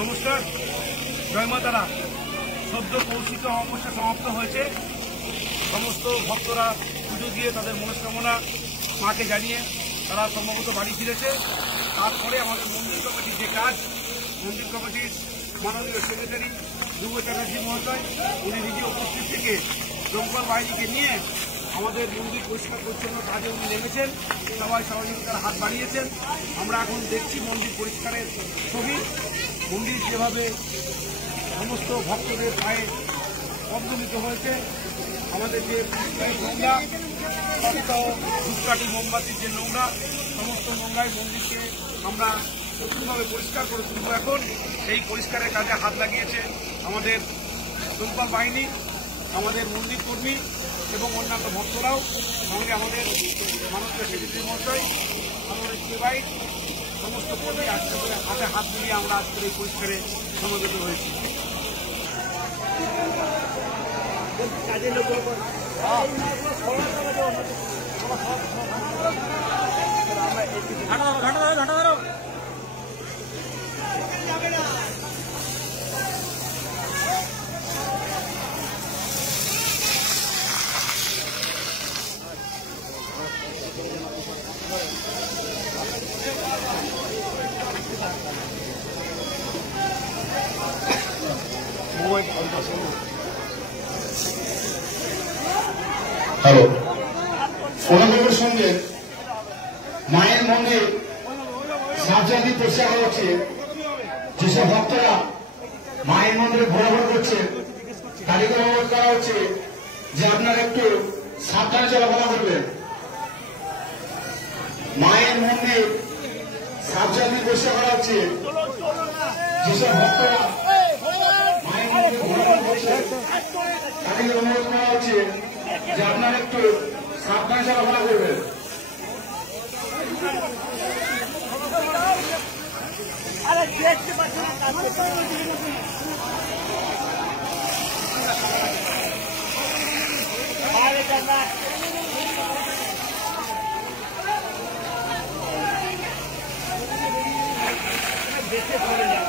নমস্কার, জয় মা তারা। সদ্য কৌশিক অমাবস্যা সমাপ্ত হয়েছে। সমস্ত ভক্তরা পুজো দিয়ে তাদের মনস্কামনা মাকে জানিয়ে তারা সম্ভবত বাড়ি ফিরেছে। তারপরে আমাদের মন্দির কমিটির যে কাজ, মন্দির কমিটির মাননীয় সেক্রেটারি ধ্রুব চ্যাটার্জি মহাশয়, উনি নিজে উপস্থিত থেকে দমকল বাহিনীকে নিয়ে আমাদের মন্দির পরিষ্কার পরিচ্ছন্ন কাজে উনি নেমেছেন। সবাই সহযোগিতার হাত বাড়িয়েছেন। আমরা এখন দেখছি মন্দির পরিষ্কারের ছবি। মন্দির যেভাবে সমস্ত ভক্তদের পায়ে পদ্মমিত হয়েছে, আমাদের যে নোংরা সপ্তাহ ধূপকাঠি মোমবাতির যে নোংরা, সমস্ত নোংরায় মন্দিরকে আমরা নতুনভাবে পরিষ্কার করে তুলব। এখন এই পরিষ্কারের কাজে হাত লাগিয়েছে আমাদের দমকল বাহিনী, আমাদের মন্দির কর্মী এবং অন্যান্য ভক্তরাও, সঙ্গে আমাদের মাননীয় সেক্রেটারি মহাশয়, আমাদের ভাই, সমস্ত কর্মী আজকে হাতে হাত মিলিয়ে আমরা আজকের এই পরিষ্কারে সমবেত হয়েছি। কাজের লোক হ্যালো, ওনাদের সঙ্গে মায়ের মন্দির সাবজানি পরিষ্কার হচ্ছে। যেসব ভক্তরা মায়ের মন্দিরে ঘোরাঘুরি করছে তাদেরকে অনুরোধ করা হচ্ছে যে আপনারা একটু সাবধানে চলাফেরা করবেন। মায়ের মন্দির সাবজানি পরিষ্কার করা হচ্ছে। যেসব ভক্তরা মায়ের মন্দিরে ঘোরাঘুরি করছে তাদেরকে অনুরোধ করা হচ্ছে যে আপনারা একটু সাবধানে চলাফেরা করবেন। দেখে চলে যায়।